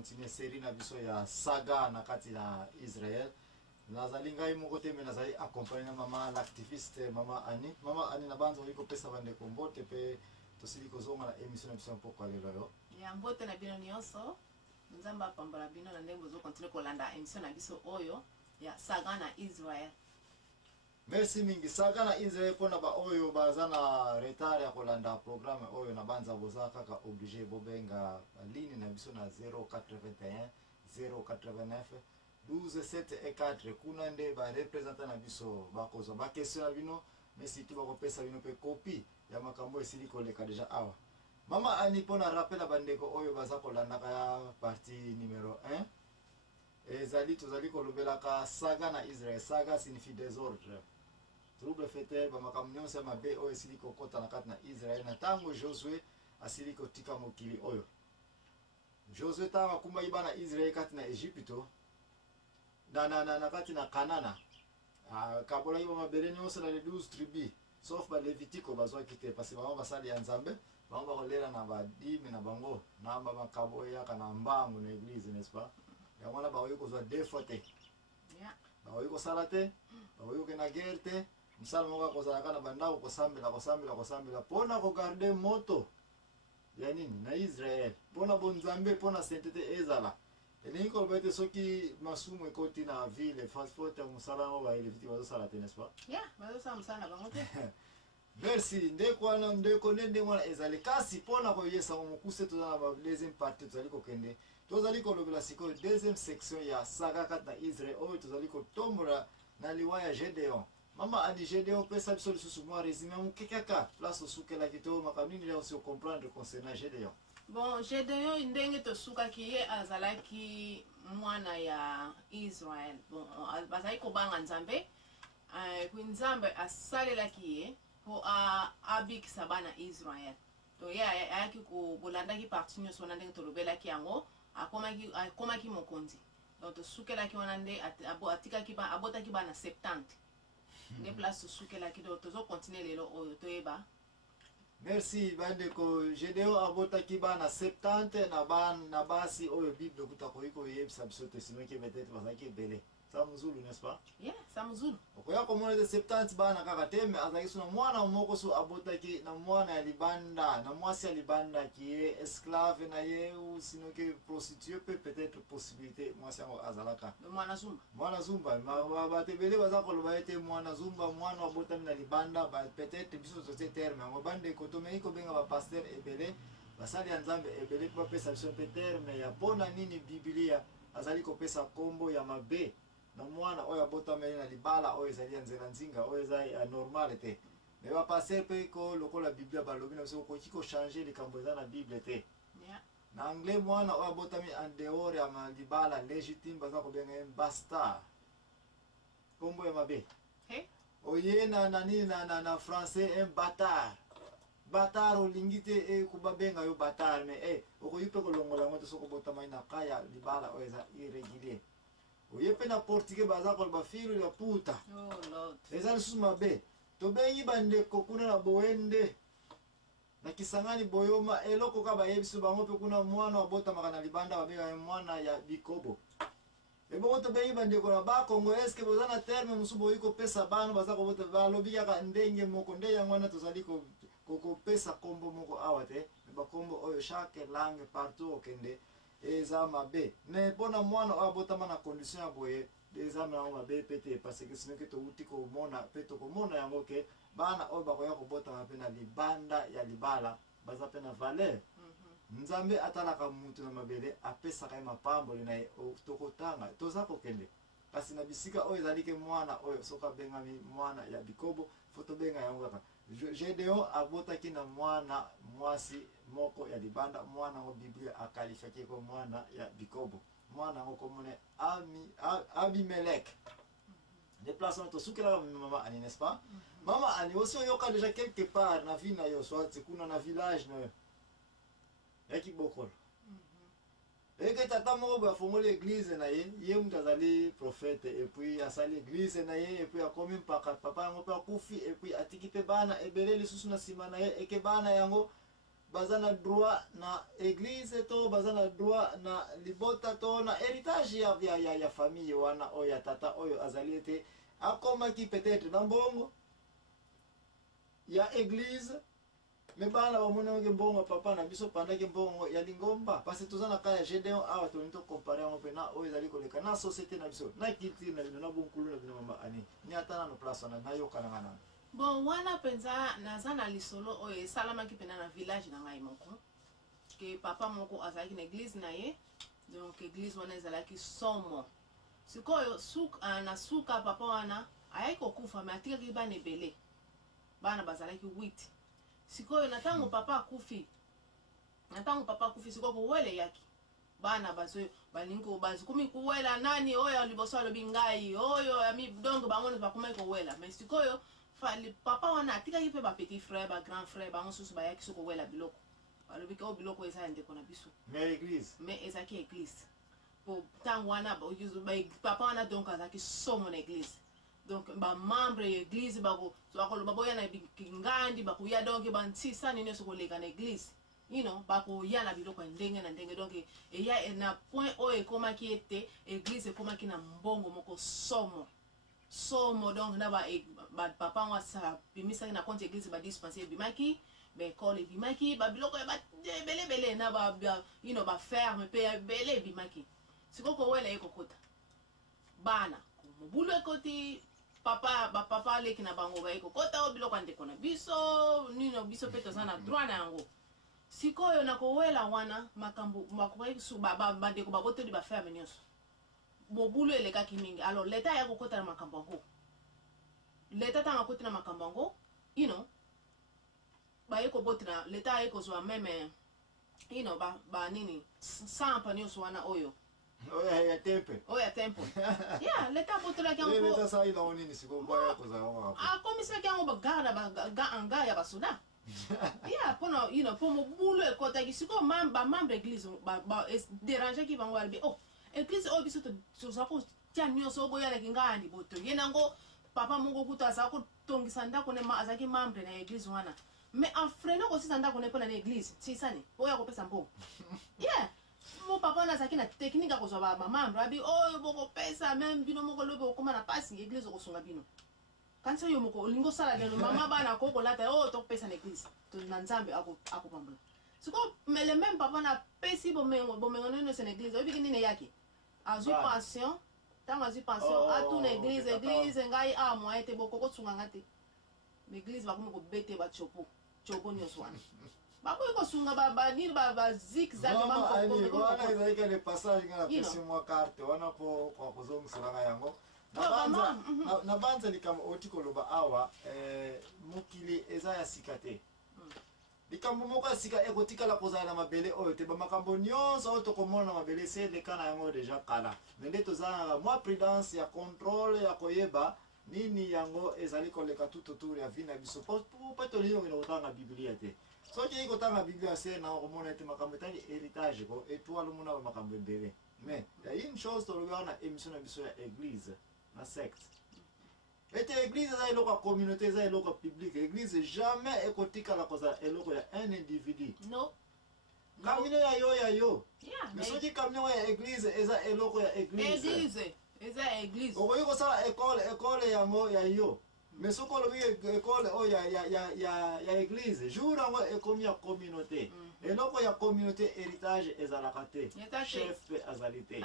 continuer série na biso ya saga na kati na Israël. Nazali ngai moko te me nazali accompagner mama l'activiste mama Ani na banzo iko pesa bande kombote pe tosili kozonga na émission na biso mpoko lelo yo. Ya mbote na bino nyonso. Nzamba pambala bino na ndenge bozo continuer kolanda émission na biso oyo ya saga na Israël. Merci mingi saga na Israël pona ba oyo baza na retard ya kolanda programme oyo na banza boza kaka obligé bobenga ligne na biso na 081 089 12 7 et 4 kuna nde ba representant na biso bakozwa ba question na bino mais si tu ba kopesa bino pe copie ya makambo esili koleka deja awa. Mama Ani pona rappel bandeko oyo baza kolanda ka partie numéro 1. Ezali tozali kolobelaka saga na Israël. Saga signifie désordre. Trouble fatal ba makambo nyonso mabe oyo esili kokota na kati na Israël na tango Josué asili kotika mokili oyo. Josué tanga kumba ibana Israël kati na Egypto na kati na Kanana. Kabola iba mabele nyonso na les 12 tribus sauf ba Lévitique bazwa kite parce que ba basali ya Nzambe ba kolera na ba dime na bango na ba makabo ya kana mbangu na église n'est-ce pas? Ya mwana ba oyiko zwa defote. Yeah. Ba oyiko salate, ba oyiko na gerte, msala moka kozalaka na bandako kosambela pona ko garder moto. Ya nini na Israël. Pona bonzambe pona sainteté ezala. Elingi ko bete soki masumu ekoti na ville fast food ya musala ngo ba eleviti bazo salate n'est-ce pas? Yeah, bazo sa musala bango te. Merci ndeko wana ndeko nende mwana ezali kasi pona ko yesa mukuse to na deuxième partie tozali ko kende tozali ko lobela siko deuxième section ya saga kat na Israël oyo tozali ko tombola na liwa ya Gédéon. Mama Ani Gédéon pesa biso lisusu mwa résumé mu kekaka place osukela kito makamini leo si comprendre concernant Gédéon. Bon, Gédéon ndenge to suka ki ye azalaki mwana ya Israël. Bon, bazali ko banga Nzambe. Nzambe asalelaki ye po abikisa bana Israël. To ye ayaki ko bolandaki parti nyonso na ndenge tolobelaki yango akomaki mokonzi. Donc to sukelaki wana nde atikaki ba abotaki bana 70. Nde place to sukelaki do tozo continuer lelo oyo toyeba. Merci bandeko Gédéon abotaki bana 70 na basi oyo Bible kutako iko yebisa biso tesino ke peut-être bazaki belé. Ça muzulu n'est-ce pas? Yeah, ça muzulu. Okoya komona de 70 bana kaka teme azaki suna mwana moko so abotaki na mwana ya libanda na mwasi ya libanda ki est esclave na ye ou sinon que prostituée peut-être possibilité mwasi yango azalaka. Mwana zumba. Mwana zumba ba tebele baza koloba ete mwana zumba mwana abotami na libanda ba peut-être biso so terme ngo bande kotomei ko benga ba pasteur ebele basali ya Nzambe ebele pa pesa biso pe terme ya pona nini Biblia azali ko pesa kombo ya mabe na mwana oyo abotami na libala oyo ezali ya nzela nzinga oyo ezali normal te mais ba passer pe ko lokola Biblia balobi na biso ko kiko changer likambo eza na Bible te. Yeah. Na anglais mwana oyo abotami en dehors ya libala légitime baza ko benga bastard kombo ya mabe. Hey. Oye na français un bâtard. Bâtard olingite kubabenga yo bâtard mais okoyipe ko longola ngoto soko botama na kaya libala oyo eza irrégulier. Oye pe na portugais baza ko ba filu ya puta. Oh Lord. Eza lisusu mabe. To bengi bande kokuna na boende. Na Kisangani boyoma eloko ka bayebiso bango pe kuna mwana abota makana libanda babega mwana ya bikobo. Ebo to bengi bande ko na ba Congo eske bozana terme musubo iko pesa bano baza ko bota ba lobi ya ka ndenge moko nde ya mwana tozali ko pesa kombo moko awate ba kombo oyo chaque langue partout okende eza mabe ne pona mwana abotama na condition ya boye eza na mabe pete parce que sinon que to uti ko mona peto ko mona yango ke bana oyo bakoya ko botama pe na libanda ya libala baza pe na valeur. Nzambe atalaka mutu na mabele apesa ka mapambo na tokotanga toza kokende kasi na bisika oyo ezali ke mwana oyo soka benga mwana ya bikobo foto benga yango kaka Gédéon abotaki na mwana mwasi moko ya libanda mwana ngo Biblia akalifaki ko mwana ya bikobo mwana ngo komone Abimelech. Déplacement to sukela mama Ani n'est-ce pas? Mama Ani aussi yoka déjà quelque part na vie na yo soit kuna na village na yaki bokolo. Et tata moko ba fongola l'église na ye mutazali prophète et puis asali l'église na ye et puis akomi papa yango pa kufi et puis atiki pe bana ebele lisusu na sima na ye eke bana yango baza na droit na église to baza na droit na libota to na héritage ya famille wana oyo ya tata oyo azali ete akomaki peut-être na mbongo ya église me bana bamonaki mbongo papa na biso pandaki mbongo ya lingomba parce que toza na kaya Gédéon awa toni tokompare yango mpe na oyo ezali koleka na société na biso na culture na bino na bonkulu na bino mama ani ni ata nano place wana nayokananga nano. Bon, wana penza naza na lisolo oyo esalamaki mpena na village na ngai moko ke papa moko azalaki na église na ye, donc église wana ezalaki somo sikoyo na suka papa wana ayaki kokufa me atikaki bana ebele, bana bazalaki 8 sikoyo na ntango papa akufi sikoyo kowele yaki bana balingi bazikumi kuwela nani oyo liboso alobi ngai oyo donc bango bakumaki kowela mais sikoyo papa wana atikaki mpe ba petit frère ba grand frère bango susu bayaki so kowela biloko balobi ke o biloko eza ya ndeko na biso mais ezalaki église po ntango wana papa wana donc azalaki somo na église donc bamembre ya église bakoloba boya na ngandi bakoya donc bantisani nyonso koleka na église bakoya na biloko ya ndenge na ndenge donc eya na point oyo ekomaki ete église ekomaki na mbongo moko somo donc na papa mwasa bimisaki na compte église badispensaire ebimaki baekole ebimaki babiloko ya belebele na baferme mpe ya bele ebimaki sikoyo kowela ye kokota bana mobulu ekoti bapapa aleki na bango baye kokota o biloko ya ndeko na biso biso mpe toza na droit na yango sikoyo na kowela wana makambo bandeko baboteli baferme nyonso bobulu elekaki mingi alors leta ya kokota na makambo yango leta ntango akoti na makambo yango baye kobotela leta aye kozwa meme banini sampa nyonso wana oyo ya temple ya leta abotelaki yango akomisaki yango bagarde anga ya basoda ya mpona mpo mobulu ekotaki sikoyo bamembre église dérangeaki bango balobi église oyo biso toza kotia nyonso oboyalaki ngai ya liboto ye nango papa moko kuta azala kotongisa ndako ne azalaki membre na église wana mais afrene kosisa ndako ne mpona na église sisani oyo akopesa mbongo ye mo papa wana azalaki na technique akozwa bamembre abi oyo bokopesa meme bino moko lobi okoma na pasi église okosunga bino kanisa oyo moko olingi osala lelo mama bana akokolata oyo tokopesa na église na nzambe akopambola sikoyo le même papa na apesi bomengo nyonso na église oyebiki nini eyaki azwi pension ntango azwi pension atuna église ngai moyen te bokokosunga te l'église bakomi kobete bachopo nyonso wana bakoki kosunga banini bazigzagwana ezalika le passage nga na pesi mwa carte wana po kozongiselanga yango na banza likambo oti koloba awa mokili eza ya sika te likambo moko ya sika ekotikala kozala na mabele oyo te bamakambo nyonso oyo tokomona na mabele se eleka na yango deja kala me nde tozalaka mwa prudence ya contrôle ya koyeba nini yango ezali koleka tout autour ya vie na biso mpe toliyongela kotanga biblia te soki yei kotanga biblia se na komona ete makambo etali héritage ko etoile omona bamakambo ebele mais ya une chose tolobi wana na émission na biso ya église na secte ete église eza eloko ya communauté eza eloko ya publique église jamais ekotikala kozala eloko ya un individu kamino ya yo mais soki kamino ya église eza eloko ya église okoki kosala ekole yango ya yo mais soki olobi ekole oyo ya église jour yango ekomi ya communauté eloko ya communauté héritage ezalaka te chef mpe azali te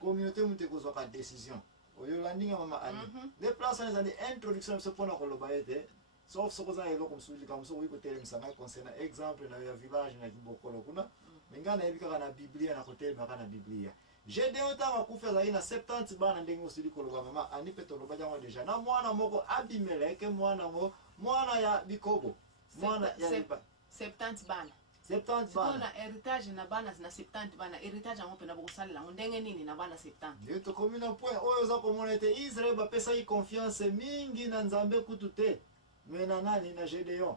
communauté moto ekozwaka décision oyo landinga mama ani nde place wana ezali introduction biso mpona koloba ete sauf soki oza na eloko mosusu likambo soki oyi kotelemisa ngai concernant exemple na ya village na kibokolo kuna me ngai nayebi kaka na biblia na kotelemaka na biblia Gédéon ntango akufi azalaki na 70 bana ndenge osili koloba mama ani mpe tolobaki yango deja na mwana moko abimeleke mwana ya bikobo mwana ya 70 bana 70 bana na héritage na bana na 70 bana héritage yango mpena bokosalela yango ndenge nini na bana 70 nde tokomi na point oyo oza komona ete Israel bapesaki confiance mingi na nzambe kutu te me na nani na Gédéon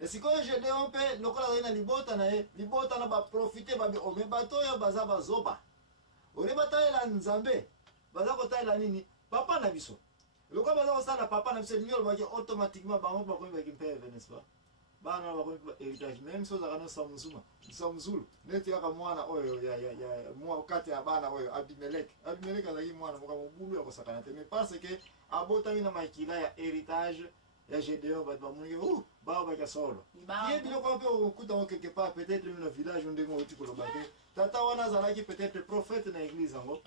esikoyo Gédéon mpe lokola azali na libota na ye libota na baprofite babi ome bato oyo baza bazoba oli batalela nzambe baza kotalela nini papa na biso lokola baza kosala papa na biso elingi olobaki automatiquement bango bakomi baki mpeve n'est-ce pas bana ba heritage même so za kana samzulu neti aka mwana oyo ya mwa kati ya bana oyo Abimelek azali mwana muka mubulu yakosakana te mais parce que abota mina makila ya heritage ya Gédéon ba munike baba ka solo ye bilo ko pe okuta ko quelque part peut-être dans village onde ngo uti ko bake tata wana zalaki peut-être prophète na église ngo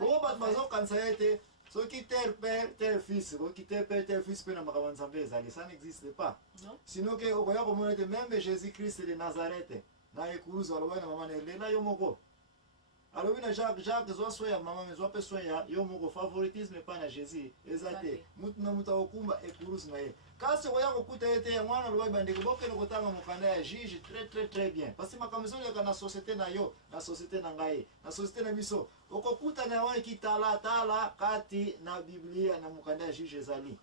bo ba bazo kansa yete so qui tel père tel fils qui tel père tel fils pe na makabanzambe ezali ça n'existe pas sinon que okoya ko monete même Jésus-Christ de Nazareth na ekuruza aloba na mama nelela yo moko alobi na Jacques zo so ya mama mezo pe so ya yo moko favoritisme pa na Jésus ezate mutu na mutu okumba ekuruza na ye kasi oya kokuta ete ya mwana aloba bandeko boke no kotanga mokanda ya juge très bien parce que makamzo ya na société na yo na société na ngai na société na biso okokuta na wa kitala tala kati na Biblia na mokanda ya juge ezali